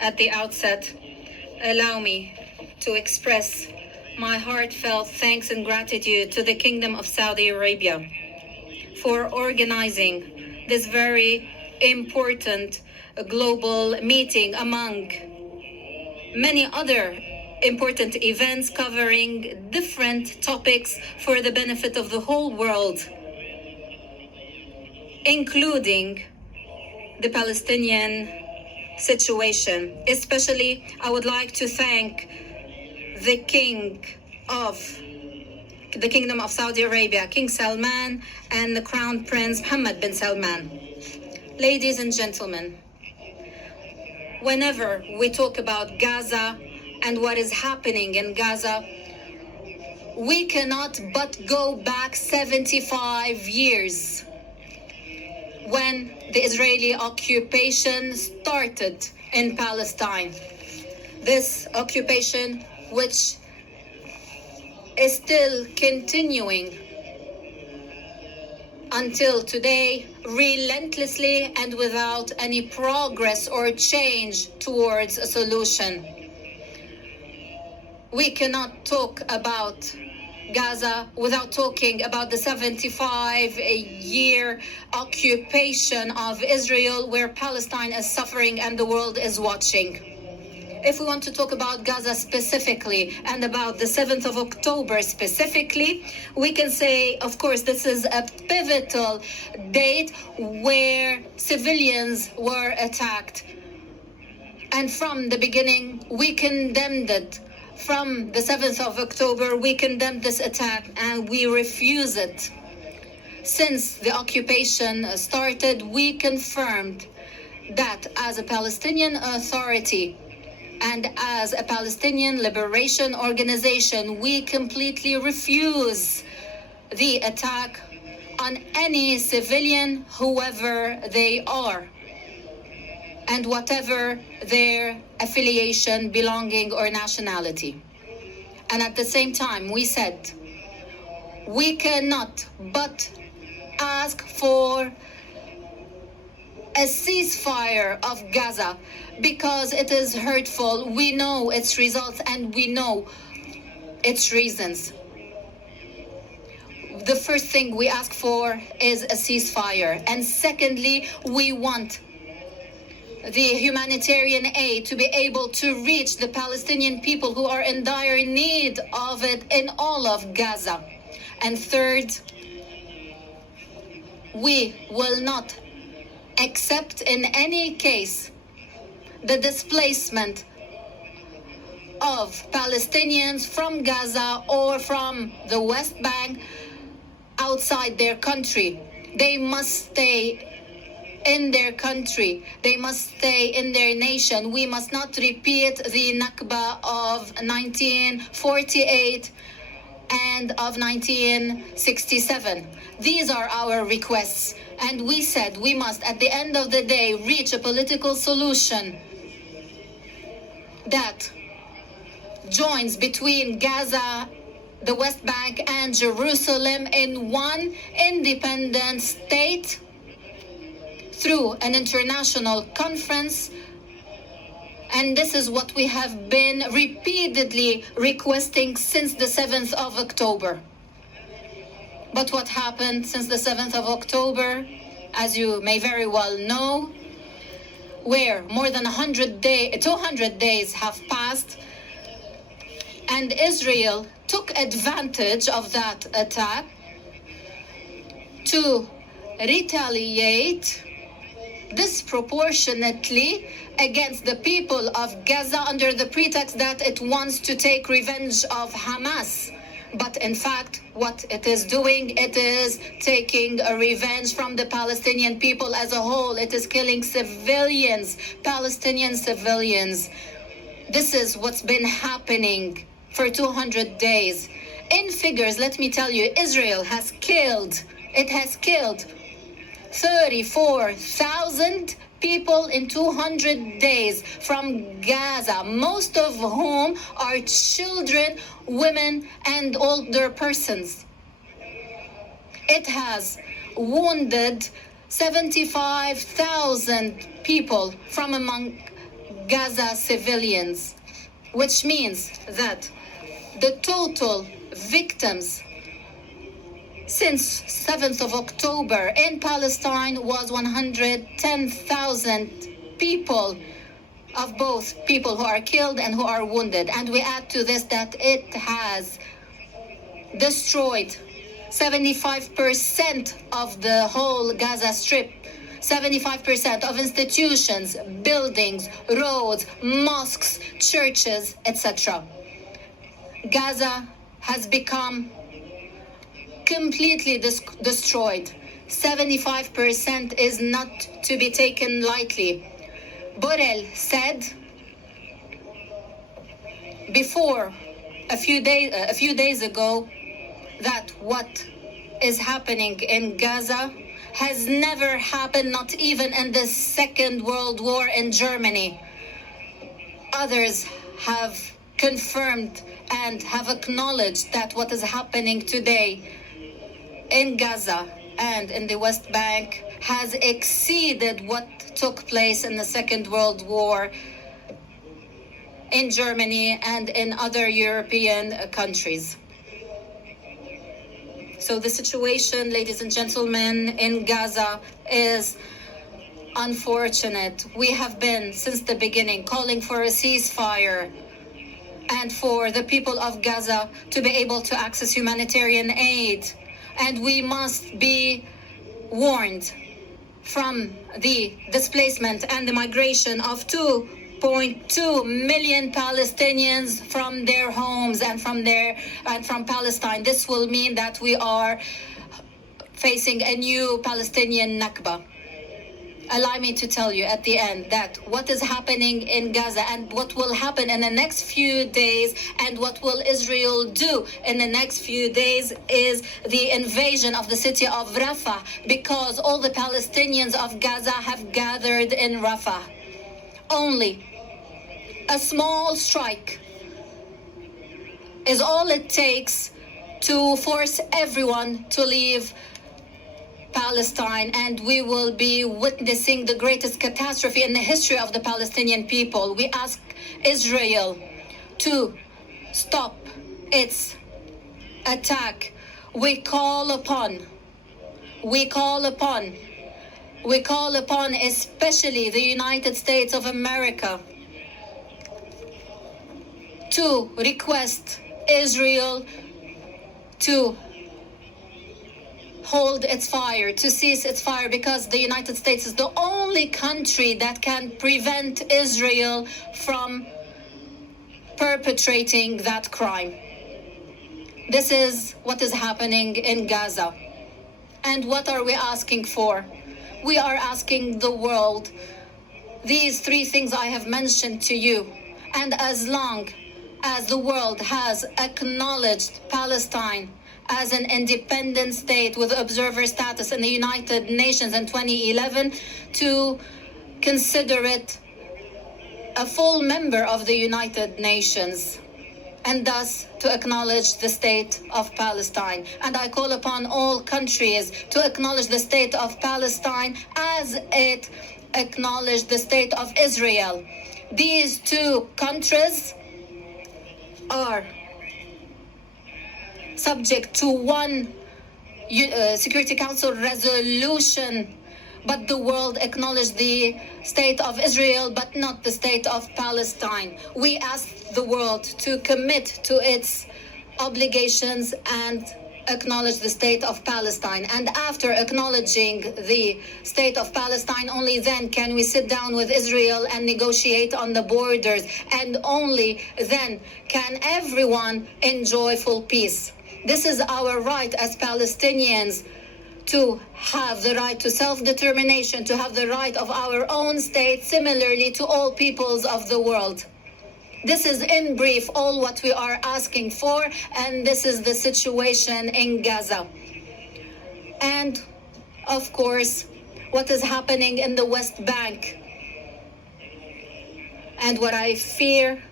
At the outset, allow me to express my heartfelt thanks and gratitude to the Kingdom of Saudi Arabia for organizing this very important global meeting among many other important events covering different topics for the benefit of the whole world, including the Palestinian situation. Especially, I would like to thank the Kingdom of Saudi Arabia, King Salman, and the Crown Prince Mohammed bin Salman. Ladies and gentlemen, whenever we talk about Gaza and what is happening in Gaza, we cannot but go back 75 years when the Israeli occupation started in Palestine. This occupation, which is still continuing until today, relentlessly and without any progress or change towards a solution. We cannot talk about Gaza without talking about the 75-year occupation of Israel, where Palestine is suffering and the world is watching. If we want to talk about Gaza specifically and about the 7th of October specifically, we can say, of course, this is a pivotal date where civilians were attacked. And from the beginning, we condemned it. From the 7th of October, we condemned this attack and we refuse it. Since the occupation started, we confirmed that as a Palestinian Authority and as a Palestinian Liberation Organization, we completely refuse the attack on any civilian, whoever they are, and whatever their affiliation, belonging, or nationality. And at the same time, we said, we cannot but ask for a ceasefire of Gaza because it is hurtful. We know its results and we know its reasons. The first thing we ask for is a ceasefire. And secondly, we want the humanitarian aid to be able to reach the Palestinian people who are in dire need of it in all of Gaza. And third, we will not accept in any case the displacement of Palestinians from Gaza or from the West Bank outside their country. They must stay in their country. They must stay in their nation. We must not repeat the Nakba of 1948 and of 1967. These are our requests. And we said we must, at the end of the day, reach a political solution that joins between Gaza, the West Bank, and Jerusalem in one independent state through an international conference. And this is what we have been repeatedly requesting since the 7th of October. But what happened since the 7th of October, as you may very well know, where more than 200 days have passed, and Israel took advantage of that attack to retaliate disproportionately against the people of Gaza under the pretext that it wants to take revenge of Hamas. But in fact, what it is doing, it is taking a revenge from the Palestinian people as a whole. It is killing civilians, Palestinian civilians. This is what's been happening for 200 days. In figures, let me tell you, Israel has killed 34,000 people in 200 days from Gaza, most of whom are children, women, and older persons. It has wounded 75,000 people from among Gaza civilians, which means that the total victims since 7th of October in Palestine was 110,000 people, of both people who are killed and who are wounded. And we add to this that it has destroyed 75% of the whole Gaza Strip, 75% of institutions, buildings, roads, mosques, churches, etc. Gaza has become completely destroyed. 75% is not to be taken lightly. Borrell said before a few days ago that what is happening in Gaza has never happened, not even in the Second World War in Germany. Others have confirmed and have acknowledged that what is happening today in Gaza and in the West Bank has exceeded what took place in the Second World War in Germany and in other European countries. So the situation, ladies and gentlemen, in Gaza is unfortunate. We have been, since the beginning, calling for a ceasefire and for the people of Gaza to be able to access humanitarian aid. And we must be warned from the displacement and the migration of 2.2 million Palestinians from their homes and from Palestine. This will mean that we are facing a new Palestinian Nakba. Allow me to tell you at the end that what is happening in Gaza and what will happen in the next few days and what will Israel do in the next few days is the invasion of the city of Rafah, because all the Palestinians of Gaza have gathered in Rafah. Only a small strike is all it takes to force everyone to leave Palestine, and we will be witnessing the greatest catastrophe in the history of the Palestinian people. We ask Israel to stop its attack. We call upon especially the United States of America to request Israel to hold its fire, to cease its fire, because the United States is the only country that can prevent Israel from perpetrating that crime. This is what is happening in Gaza. And what are we asking for? We are asking the world these three things I have mentioned to you. And as long as the world has acknowledged Palestine as an independent state with observer status in the United Nations in 2011, to consider it a full member of the United Nations, and thus to acknowledge the state of Palestine. And I call upon all countries to acknowledge the state of Palestine as it acknowledged the state of Israel. These two countries are subject to one Security Council resolution, but the world acknowledged the state of Israel, but not the state of Palestine. We ask the world to commit to its obligations and acknowledge the state of Palestine. And after acknowledging the state of Palestine, only then can we sit down with Israel and negotiate on the borders. And only then can everyone enjoy full peace. This is our right as Palestinians, to have the right to self-determination, to have the right of our own state, similarly to all peoples of the world. This is in brief all what we are asking for, and this is the situation in Gaza. And of course, what is happening in the West Bank. And what I fear,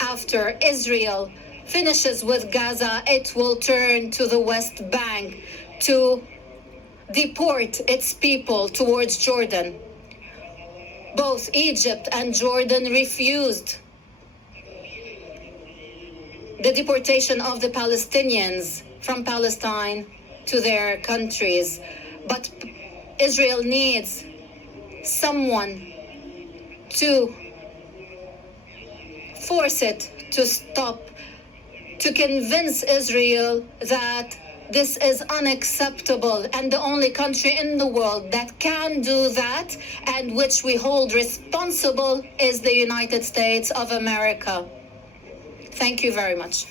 after Israel finishes with Gaza, it will turn to the West Bank to deport its people towards Jordan. Both Egypt and Jordan refused the deportation of the Palestinians from Palestine to their countries. But Israel needs someone to force it to stop, to convince Israel that this is unacceptable, and the only country in the world that can do that and which we hold responsible is the United States of America. Thank you very much.